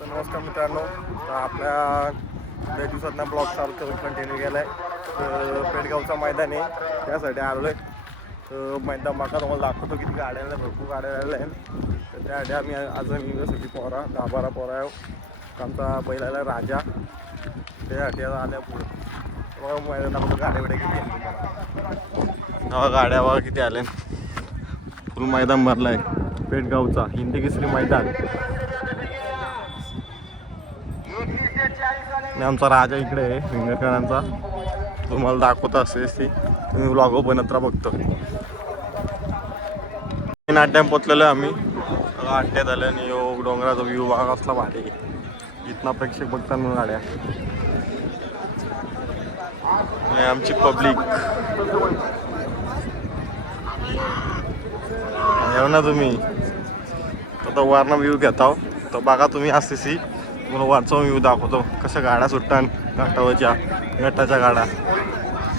तर नमस्कार मित्रांनो. आपल्या काही दिवसातना ब्लॉग चालू करून कंटिन्यू केला आहे तर पेडगावचा मैदान आहे. त्यासाठी आलो आहे तर मैदान माका तुम्हाला दाखवतो किती गाड्या आल्या भरपूर गाड्या आल्या आहेत. तर त्यासाठी आम्ही आज मी सगळी पोरा दहा बारा पोरा आहे आमचा बैलाला राजा. त्यासाठी आता आल्या पुढे. मग गाड्या बिड्या किती आहेत हा गाड्या बघा किती आल्या. फुल मैदान भरला आहे पेडगावचा हिंदी केसरी मैदान. आणि आमचा राजा इकडे आहे विंगरकरांचा तुम्हाला दाखवत असेल ती. तुम्ही व्लॉग बनत अत्रा बघतो नाट्यात पोचलेलो आहे आम्ही. अड्ड्यात आले आणि योग डोंगराचा व्ह्यू भाग असला भारी आहे. इथना प्रेक्षक बघतात म्हणून गाड्या. आणि आमची पब्लिक येऊ ना तुम्ही. आता वारणा व्ह्यू घेताव तर बघा तुम्ही असते सी. तुम्हाला वरचा व्ह्यू दाखवतो कशा गाड्या सुटतात घाटावरच्या गटाच्या गाड्या.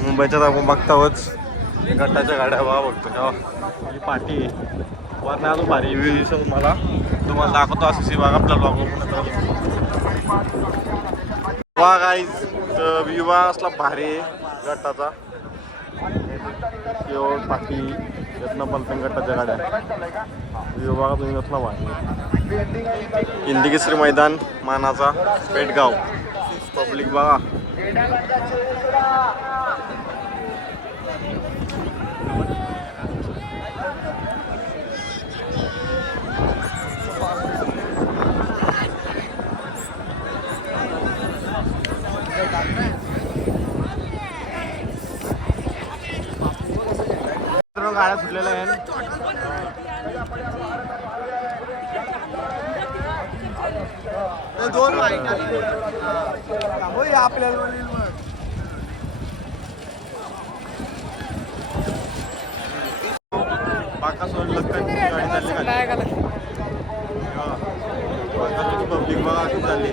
मुंबईच्या आपण बघतावच. गटाच्या गाड्या बघा बघतो. तेव्हा ही पाठी आहे. वरनं अजून भारी व्ह्यू दिसतो तुम्हाला. तुम्हाला दाखवतो असं सी बघा आपल्या ब्लॉग वा गाईज तर व्ह्यू असला भारी आहे गटाचा पाठी यत्न पण गटाच्या गाड्या व्ह्यू बघा तुम्ही कसला हिंदी केसरी मैदान मानाचा पेटगाव. पब्लिक बघा. गाड्या सुटलेल्या आहेत. दोन वाईट आपल्याला बाकासोर लक्कनची गाडी चालली बाकासोरची पब्लिक बघा चालली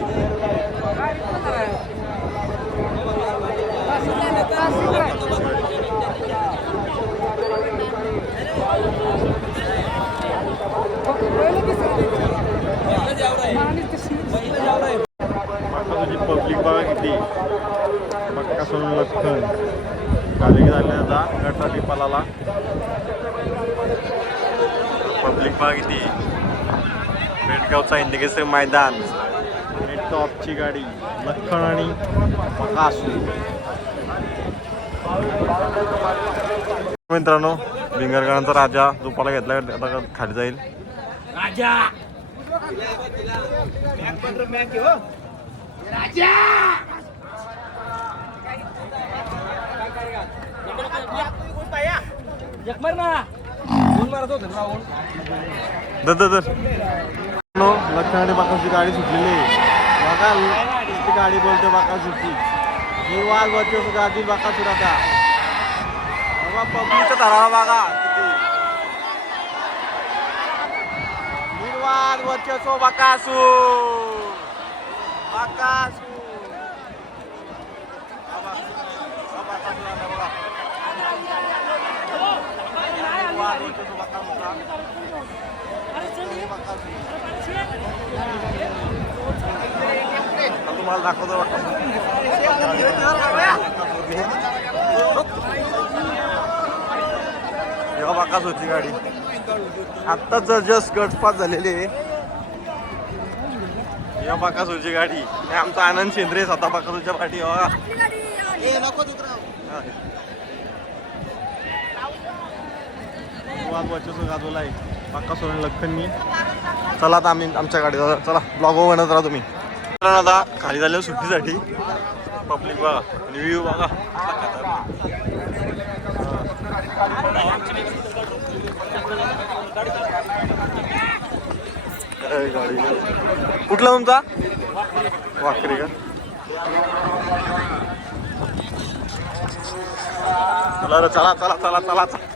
पब्लिक बघा किती बाकासोर लक्कन गाडी झाली आता टिपाला पब्लिक बघा किती पेटगावचा इंडिकेसर मैदान रेड टॉपची गाडी लखन आणि मित्रांनो भिंगरगडांचा राजा दुपाला घेतला आता खाली जाईल दर दर दर नो लखन आणि बाकासूची गाडी सुटलेली आहे. बघा किती गाडी बोलते बाकासूची मी वाज वरची गाडी बाकासूर आता. बाबा पब्लिकचा धरावा बघा किती निर्वाद वर्चस्व बाकासू बाकासू हा बघा. हा बाकासूर आला बघा. निर्वाद वर्चस्व बाकासूचा. आता तुम्हाला दाखवतो जेव्हा बाकास होती गाडी आत्ताच जर जस्ट गटपात झालेली आहे जेव्हा बाकास होती गाडी आणि आमचा आनंद शेंद्रे स्वतः बाकासूच्या पाठी बघा. वाद वर्चस्व गाजवलं आहे पक्का सोडून लखननी चला आता आम्ही आमच्या गाडीला चला ब्लॉग बनत राहा तुम्ही. चला आता खाली झाल्या सुट्टीसाठी. पब्लिक बघा. रिव्ह्यू बघा. गाडी. कुठला तुमचा? वाकरी का? चला रे चला चला चला चला चला.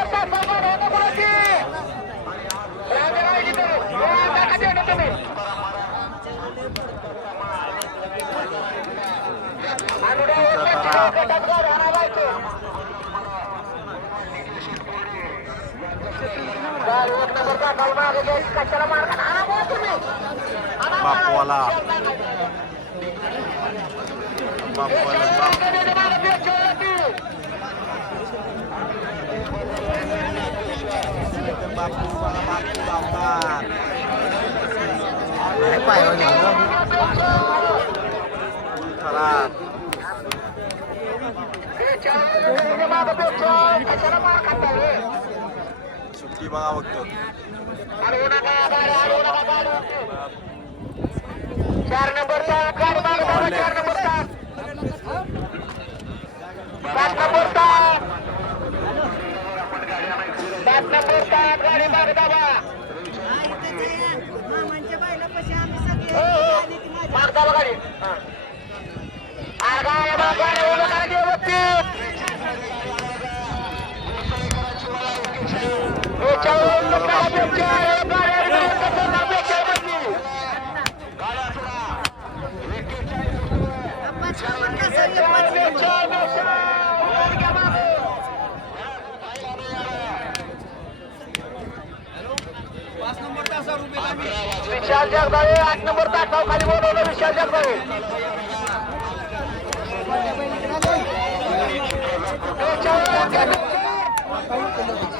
बापूवाला बापूवाला बापू बापू बापू बापा खराब सुट्टी बघा बघतो चार नंबर सात गाडी. मागे धावा, चार नंबर सात नंबर सात सात नंबर सात गाडी मागे गाडी विशाल जगदाळे आठ नंबर तासाव खाली बोलवलं विशाल जगदाळे Thank you.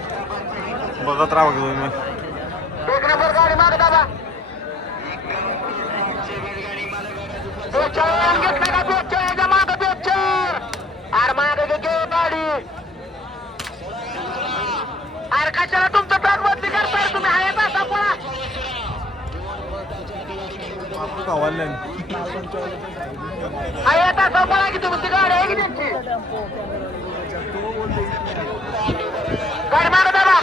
बघत राहा तुम्ही. एक नंबर गाडी माग दादा बेचाळ घेतलं का बेचाळच्या माग बेचाळ अरे माग घे घे गाडी अरे कशाला तुमचं पॅक बदली करताय तुम्ही आहे का सापळा बापू गावाला आहे का सापळा की तुम्ही ती गाडी आहे की त्यांची गाडी माग दादा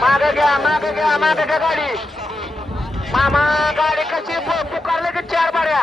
माग घ्या माग घ्या माग घ्या गाडी मामा गाडी कशी पु- पुकारले की चार बाऱ्या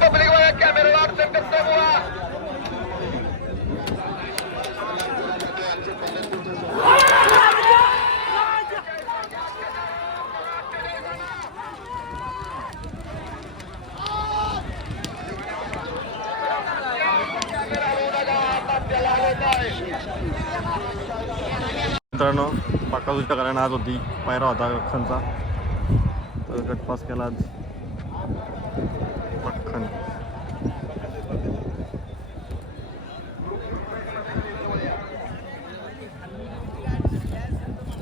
पब्लिक वाला कॅमेरा अडचण करतोय मित्रांनो पाकाजुष्ट करायला आज होती. पायरा होता अख्खनचा तर गटपास केला आज. अख्खन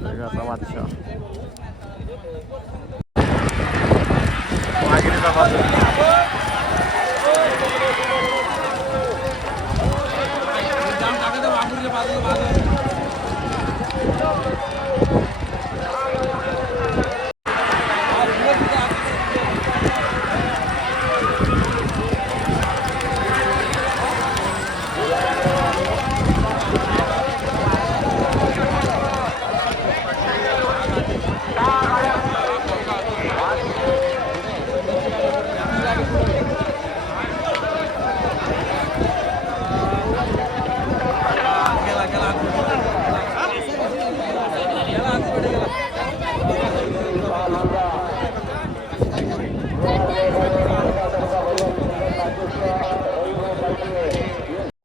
वेगळाचा बादशाह.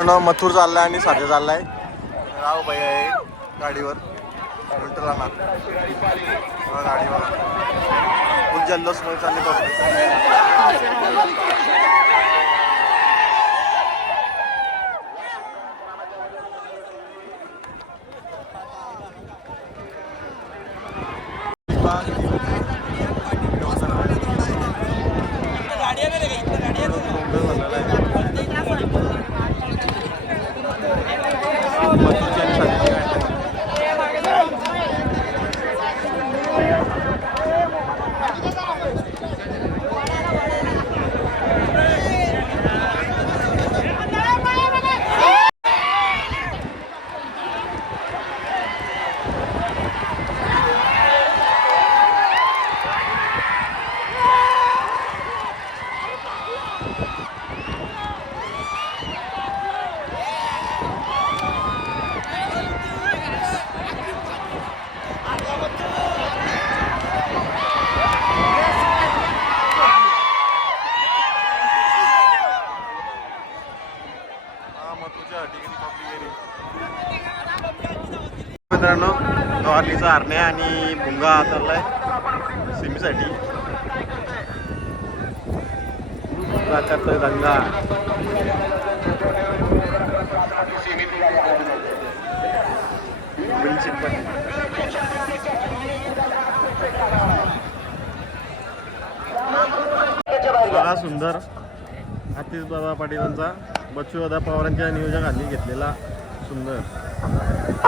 मथुर चाललाय आणि साधे चाललाय. राव भाई आहे गाडीवर. उलटला ना बघा गाडी बघा. फुल जल्लोष चालली बघ. गवारलीचा हरणे आणि भुंगा चाललाय सिमीसाठी. करतोय दंगा बघा सुंदर. आतिश बाबा पाटीलांचा बच्चू दादा पवारांच्या नियोजकांनी घेतलेला सुंदर.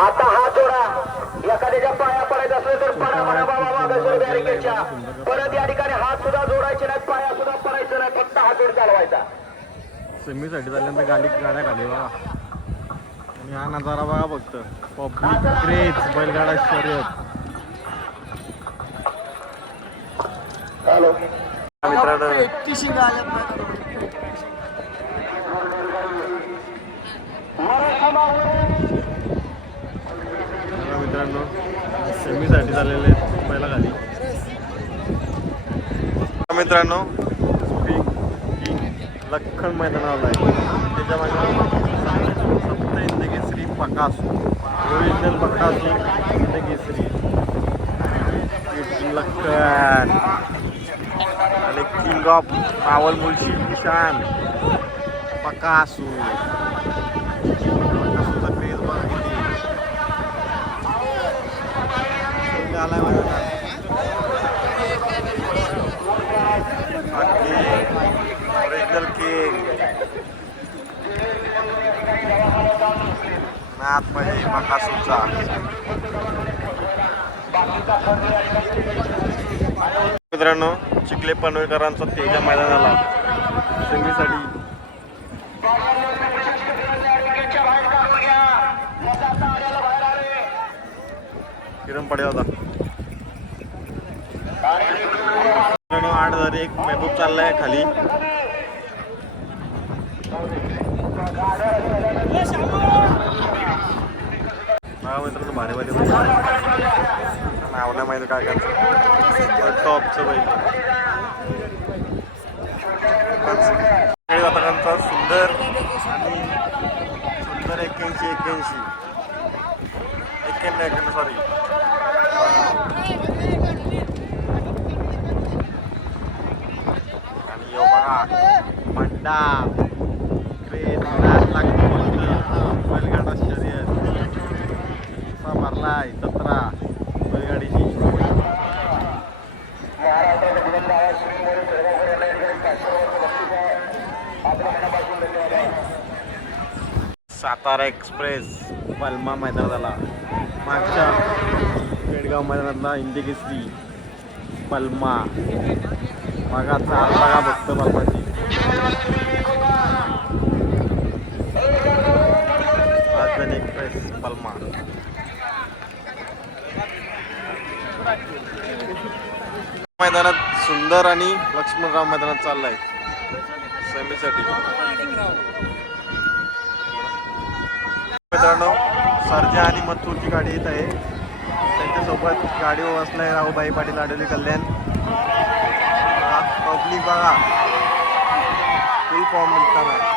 आता एखाद्याच्या पाया पडायचं असेल तर पडा पडा बाबा मागं बॅरिकेडच्या परत या ठिकाणी हात सुद्धा जोडायचे नाही पाया सुद्धा पडायचं नाही फक्त चालवायचा. सेमीसाठी झाल्यानंतर गाडी गाड्या खाली बघा. आणि हा नजारा बघा फक्त. पब्लिक क्रेज बैलगाडा शर्यत. हॅलो. मित्रांनो बघा मित्रांनो सेमीसाठी झालेले आहेत पहिला खाली मित्रांनो लखन मैदानावर आहे. त्याच्यामागे सप्त इंदकेसरी पकासू ओरिजिनल पकासू इंदकेसरी लखन. आणि किंग ऑफ मावल मुळशी किसान पकासू पकासूचा क्रेज बघा किती किंग आलाय माझ्या ओरिजिनल किंग नाथ पाहिजे बकासूचा मित्रांनो चिखले पनवेकरांचा तेजा मैदानाला सेमीसाठी किरण पडे होता. आठ हजार एक मेहबूब चाललाय खाली. मित्रांनो भारी भारी बैल माहिती काय करायचं टॉपचं बाई वातावरणाचा सुंदर आणि सुंदर एक्क्याऐंशी एक्क्याऐंशी एक्क्याण्णव एक्क्याण्णव सॉरी आणि यो बघा मंडा क्रेज नाच लागतो बैलगाडा शर्यत. असा जत्रा बैलगाडीची सातारा. एक्सप्रेस पलमा मैदानाला. मागच्या पेडगाव मैदानातला हिंदी केसरी पलमा बघा चाल बघा फक्त पलमाची राजधानी एक्सप्रेस पलमा मैदानात सुंदर आणि लक्ष्मणराव मैदानात चाललाय. सेमीसाठी. मित्रांनो सरजा आणि मथूरची गाडी येत आहे. त्यांच्यासोबत गाडी बसलाय राहुबाई पाटील आडोली कल्याण. पब्लिक बघा. फुल फॉर्म मिळताना.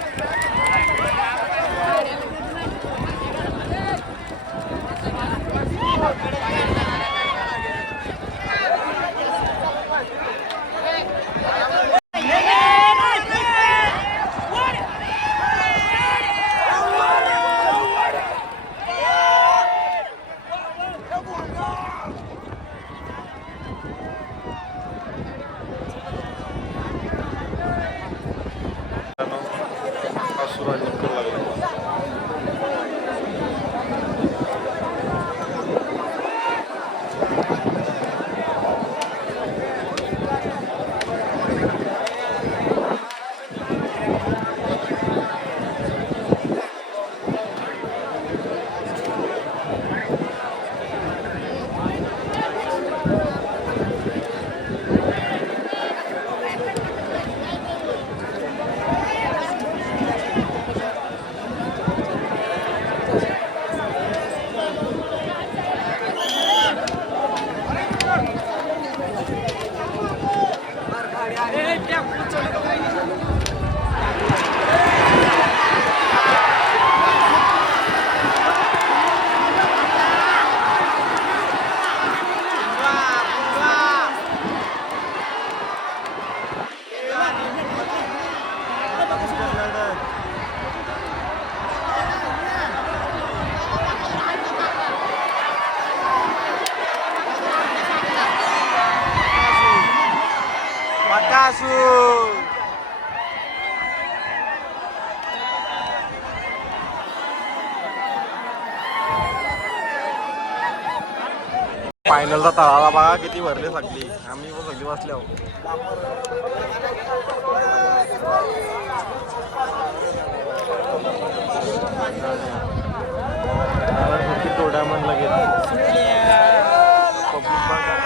फायनलचा तळाला बघा किती भरले सगळी. आम्ही पण सगळी बसले आहोत. तोड्या म्हणलं गेलं पब्लिक